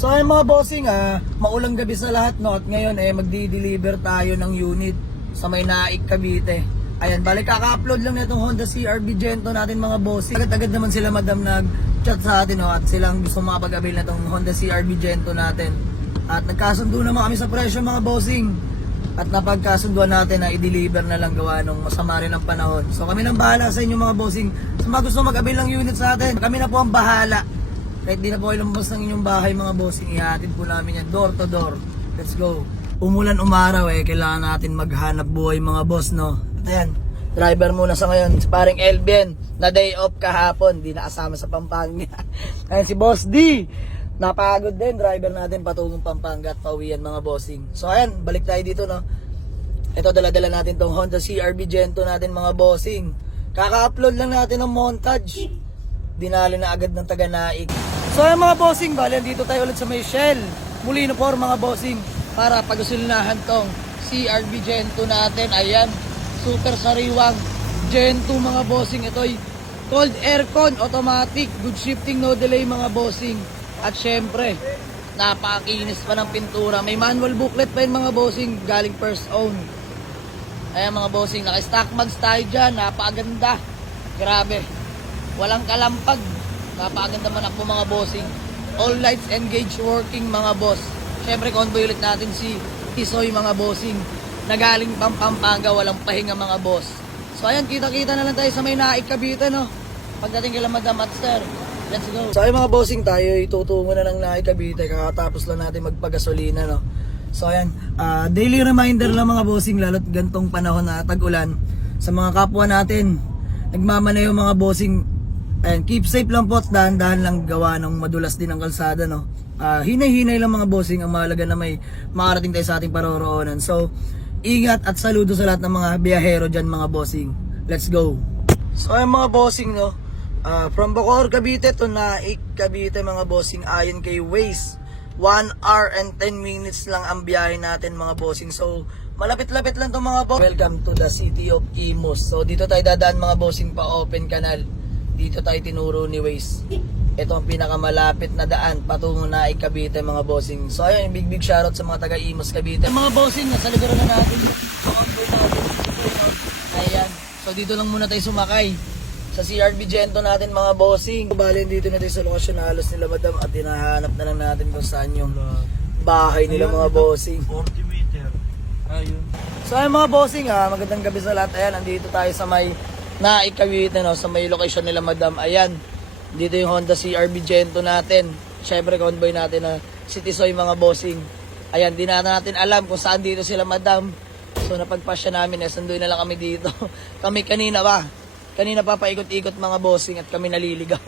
So ayun mga bossing, maulang gabi sa lahat, no? At ngayon magdi-deliver tayo ng unit sa may Naik, Cavite. Ayan, balik kaka-upload lang na itong Honda CR-V Gento natin mga bossing. Agad-agad naman sila madam nag-chat sa atin, no? At silang gusto makapag-avail na itong Honda CR-V Gento natin. At nagkasundo naman kami sa presyo mga bossing. At napagkasunduan natin na i-deliver na lang gawa nung masama rin ang panahon. So kami nang bahala sa inyo mga bossing. Sa mga gusto mag-avail ng unit sa atin, kami na po ang bahala. Kahit di na po kayo lumabas ng inyong bahay mga bossing, ihatid po namin yan door to door. Let's go. Umulan umaraw kailangan natin maghanap buhay mga boss, no? At ayan, driver muna sa ngayon, si paring Elben, na day off kahapon, di nakasama sa Pampanga. Ayan si Boss D, napagod din, driver natin patungong Pampanga at pauwian mga bossing. So ayan, balik tayo dito, no? Ito, dala-dala natin tong Honda CR-V Gento natin mga bossing. Kaka-upload lang natin ng montage. Dinali na agad ng taga Naik. So ayan mga bossing, bali dito tayo ulit sa may Shell Molino Por mga bossing para pag-usilinahan tong CR-V Gento natin. Ayan, super sariwang Gento mga bossing. Ito'y cold aircon, automatic, good shifting, no delay mga bossing. At syempre, napakakinis pa ng pintura. May manual booklet pa yun mga bossing, galing first own. Ayan mga bossing, naka-stock mags tayo dyan, napakaganda. Grabe, walang kalampag. Napakaganda man ako mga bossing. All lights engaged working mga boss. Syempre convoy ulit natin si Tisoy mga bossing. Nagaling Pampanga, walang pahinga mga boss. So ayan, kita-kita na lang tayo sa may Naik, Cavite, no? Pagdating kay Madam at Sir, let's go. So ayan mga bossing, tayo itutungo na ng Naik, Cavite. Kakatapos lang natin magpagasolina, no? So ayan, daily reminder lang mga bossing, lalo't gantong panahon na tag-ulan. Sa mga kapwa natin, nagmamaneho mga bossing. And keep safe lang po at dahan-dahan lang gawa ng madulas din ang kalsada, no? Hinay-hinay lang mga bossing, ang mahalaga na may makarating tayo sa ating paroroonan. So, ingat at saludo sa lahat ng mga biyahero dyan mga bossing. Let's go! So ayun mga bossing, no? From Bacoor, Cavite to Naik, Cavite mga bossing, ayon kay Waze, 1 hour and 10 minutes lang ang biyahe natin mga bossing. So, malapit-lapit lang to mga bossing. Welcome to the city of Imus. So, dito tayo dadaan mga bossing pa open canal. Dito tayo tinuro ni Waze. Ito ang pinakamalapit na daan patungo na Cavite mga bossing. So ayun, big shoutout sa mga taga Imus, Cavite. Mga bossing, nasa likuran na natin. Ayan. So dito lang muna tayo sumakay sa CR-V Gento natin mga bossing. Bali dito na tayo sa lokasyon na halos nila madam at hinahanap na lang natin kung saan yung bahay nila mga bossing. 40 meter. Ayun. So ayun mga bossing, magandang gabi sa lahat. Ayan, andito tayo sa may Naik, Cavite, no, sa may location nila madam. Ayan, dito yung Honda CR-V Gento natin. Syempre convoy natin na si Tisoy mga bossing. Ayan, di natin alam kung saan dito sila madam. So napagpasya namin, sunduin na lang kami dito. Kami kanina pa paikot-ikot mga bossing at kami naliligaw.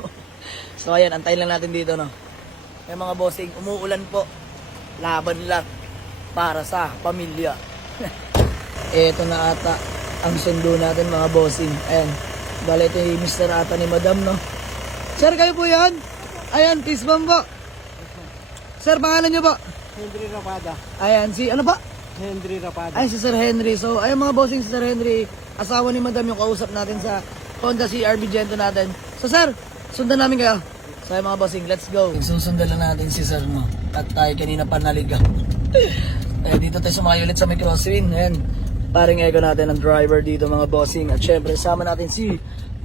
So ayan, antayin lang natin dito, no. Ayan mga bossing, umuulan po. Laban lang para sa pamilya. Eto na ata ang sundo natin mga bossing. Ayan, bali ito yung Mr. ata ni madam, no. Sir, kayo po yan? Ayan, Tisbam po. Sir, pangalan nyo po? Henry Rapada. Ayan, si ano po? Henry Rapada. Ayan, si Sir Henry. So, ayan mga bossing, si Sir Henry, asawa ni madam yung kausap natin sa Honda CR-V Gento natin. So, sir, sundan namin kayo. So, ayan mga bossing, let's go. Susundan lang natin si Sir, no. At tayo kanina pa naligaw. Ayan, dito tayo sumakay ulit sa may crosswind. Ayan, paring echo natin ang driver dito mga bossing. At syempre, sama natin si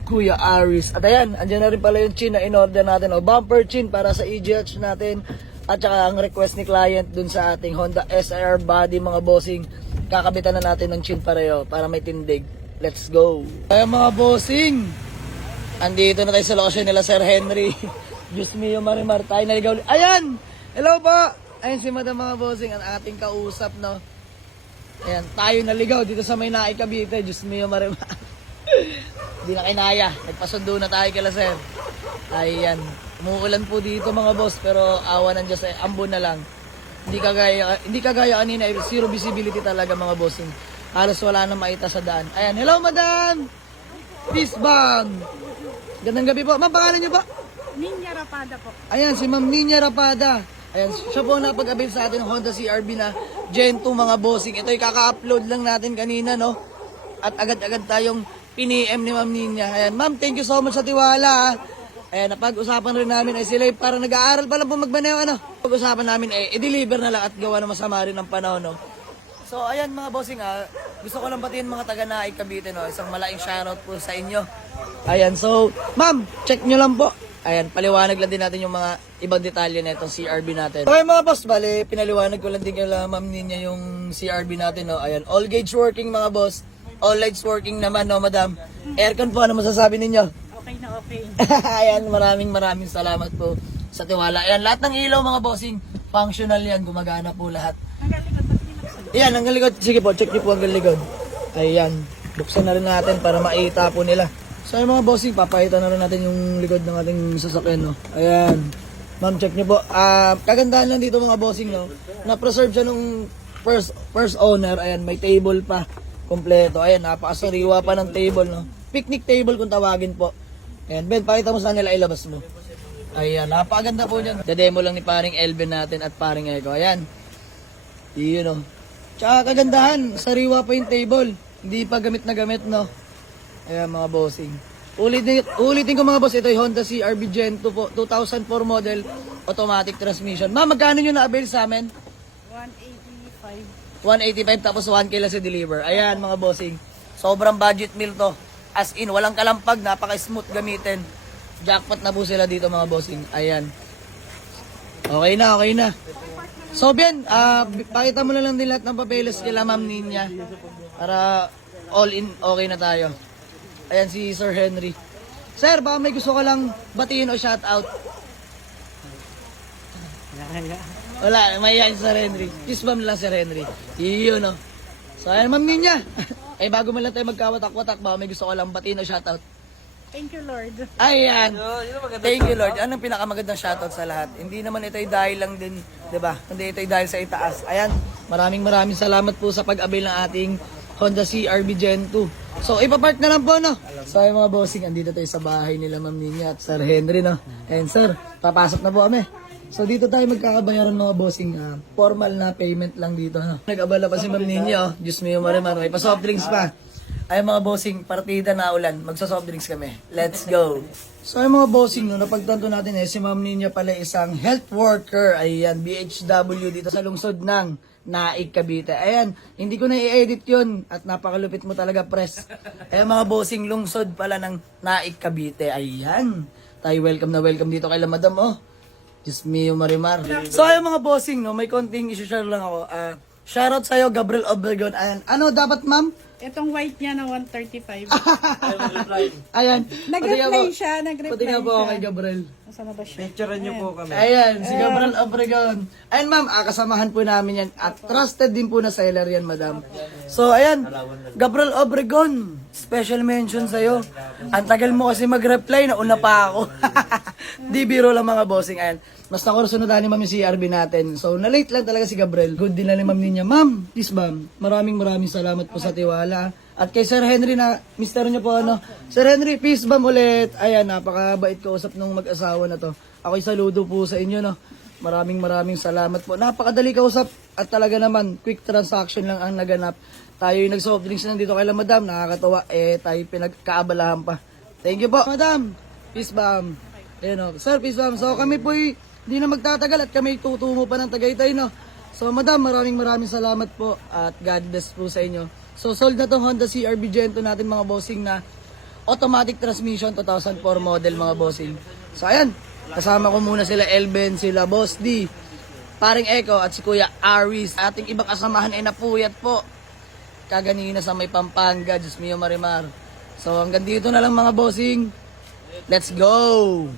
Kuya Aris. At ayan, andyan na rin pala yung chin na in-order natin. O, bumper chin para sa EGH natin. At saka ang request ni client dun sa ating Honda SR body mga bossing. Kakabitan na natin ng chin pareho para may tindig. Let's go! Ayan mga bossing, andito na tayo sa lokasyon nila Sir Henry. Diyos mio Marimar, tayo naligaw. Ayan! Hello po! Ayan si madam mga bossing, ang ating kausap, no? Ayan, tayo naligaw dito sa may Naik, Cavite. Diyos mio Marimar. Hindi na kinaya. Nagpasundo na tayo kila Sir. Ayan. Umuulan po dito mga boss, pero awa ng Diyos, ambon na lang. Hindi kagaya kanina, zero visibility talaga mga bossing. Halos wala na makita sa daan. Ayan, hello madam! Peace bomb! Gandang gabi po. Ma'am, pangalan niyo po? Ninya Rapada po. Ayan, si Ma'am Ninya Rapada. Ayan, siya po napag-avail sa atin ng Honda CR-V na Gento mga bossing. Ito ay kaka-upload lang natin kanina, no? At agad-agad tayong pini-M ni Ma'am Ninya. Ayan, Ma'am, thank you so much sa tiwala. Ayan, napag-usapan rin namin ay sila parang nag-aaral pa lang po magmaneho, ano. Pag-usapan namin i-deliver na lang at gawa na masama rin ang panahon, no. So, ayan mga bossing, gusto ko lang batiin mga taga Naik Cavite, no. Isang malaking shoutout po sa inyo. Ayan, so, ma'am, check nyo lang po. Ayan, paliwanag lang din natin yung mga ibang detalye na itong CRB natin. Okay mga boss, bali, pinaliwanag ko lang din kay Ma'am Ninya yung CRB natin, no. Ayan, all gauge working mga boss. All lights working naman, no, madam. Aircon po, ano masasabi ninyo? Okay na okay. Ayan, maraming salamat po sa tiwala. Ayan, lahat ng ilaw mga bossing, functional yan, gumagana po lahat. Hanggang likod ba't pinaksan? Ayan, hanggang likod. Sige po, check niyo po hanggang likod. Ayan, buksan na rin natin para makita po nila. So ayan mga bossing, papakita na rin natin yung likod ng ating sasakyan, no. Ayan, ma'am, check niyo po. Kagandahan lang dito mga bossing, no, na-preserve siya nung first owner. Ayan, may table pa, kompleto. Ayan, napakasariwa pa ng table, no. Picnic table kung tawagin po. Ayan, Ben, pakita mo sa nila, ilabas mo. Ayan, napakaganda po niyan. Dademo lang ni paring Elvin natin at paring Eko. Ayan. Yun, no. Tsaka kagandahan, sariwa pa yung table. Hindi pa gamit na gamit, no. Ayan mga bossing. Ulitin ko mga boss, ito yung Honda CRV Gen 2 po, 2004 model, automatic transmission. Ma'am, magkano nyo na-avail sa amin? 185. 185 tapos 1K lang sa deliver. Ayan mga bossing. Sobrang budget meal to. As in, walang kalampag, napaka-smooth gamitin. Jackpot na po sila dito mga bossing. Ayan. Okay na. So, bien, pakita mo na lang din lahat ng papeles kila Ma'am Ninya. Para all in, okay na tayo. Ayan si Sir Henry. Sir, baka may gusto ka lang batiin o shoutout? Wala, mahihayin si Sir Henry. Kiss bam lang Sir Henry. Iyon, no. So, ayan Ma'am Ninya. Ay, bago mo lang tayo magkawatak-watak, baka may gusto ka lang batiin o shoutout? Thank you, Lord. Ayan. Thank you, Lord. Anong pinakamagandang shoutout sa lahat? Hindi naman ito'y dahil lang din, di ba? Hindi ito'y dahil sa itaas. Ayan. Maraming salamat po sa pag-avail ng ating Honda CRV Gen 2. So, ipapark na lang po, no? So, ay mga bossing, andito tayo sa bahay nila Ma'am Ninya at Sir Henry, no? And sir, papasok na po kami. So, dito tayo magkakabayaran mga bossing. Formal na payment lang dito, no? Nag-abala pa si Ma'am Ninya, oh. Diyos mo yung mariman. May pa-soft drinks pa. Ay mga bossing, partida na ulan. Magsa-soft drinks kami. Let's go! So ay mga bossing, no, napagtanto natin si Ma'am Ninya pala isang health worker. Ayan, BHW dito sa lungsod ng Naik Cavite. Ayan, hindi ko na i-edit yun at napakalupit mo talaga, press. Ayan mga bossing, lungsod pala ng Naik Cavite. Ayan, tayo welcome na welcome dito kay la Madam, oh. Diyos mio Marimar. So ay mga bossing, no, may konting isi-share lang ako. Shoutout sa'yo, Gabriel Obregon. Ayan, ano dapat ma'am? Itong white niya na 135. Ayan. Nag-reply siya, nag-reply Pati nga po ako siya. kay Gabriel. Nasaan na ba siya? Picturean niyo po kami. Ayan, si Gabriel Obregon. Ayan ma'am, kasamahan po namin yan. At trusted din po na seller yan, madam. So ayan, Gabriel Obregon, special mention sa'yo. Ang tagal mo kasi mag-reply, nauna pa ako. Di biro lang mga bossing. Ayan, mas nakursunod ni ma'am yung CRB natin. So na-late lang talaga si Gabriel. Good din lang ni ma'am niya. Ma'am, please ma'am, maraming salamat po sa tiwala. At kay Sir Henry na, mister nyo po ano. Sir Henry, peace bomb ulit. Ayan, napakabait kausap nung mag-asawa na to. Ako'y saludo po sa inyo, no. Maraming salamat po. Napakadali kausap at talaga naman, quick transaction lang ang naganap. Tayo yung nag-soft drinks lang dito kay la Madam. Nakakatawa, tayo pinagkaabalahan pa. Thank you po, Madam. Peace bomb. Ayan, no. Sir, peace bomb. So kami po'y hindi na magtatagal at kami tutungo pa ng Tagaytay, no. So Madam, maraming salamat po at God bless po sa inyo. So sold na tong Honda CRV Gen 2 natin mga bossing na automatic transmission 2004 model mga bossing. So ayan, kasama ko muna sila Elben, sila Boss D, paring Eko at si Kuya Aris. Ating ibang kasamahan ay napuyat po kaganina sa may Pampanga, Diyos mio Marimar. So hanggang dito na lang mga bossing. Let's go!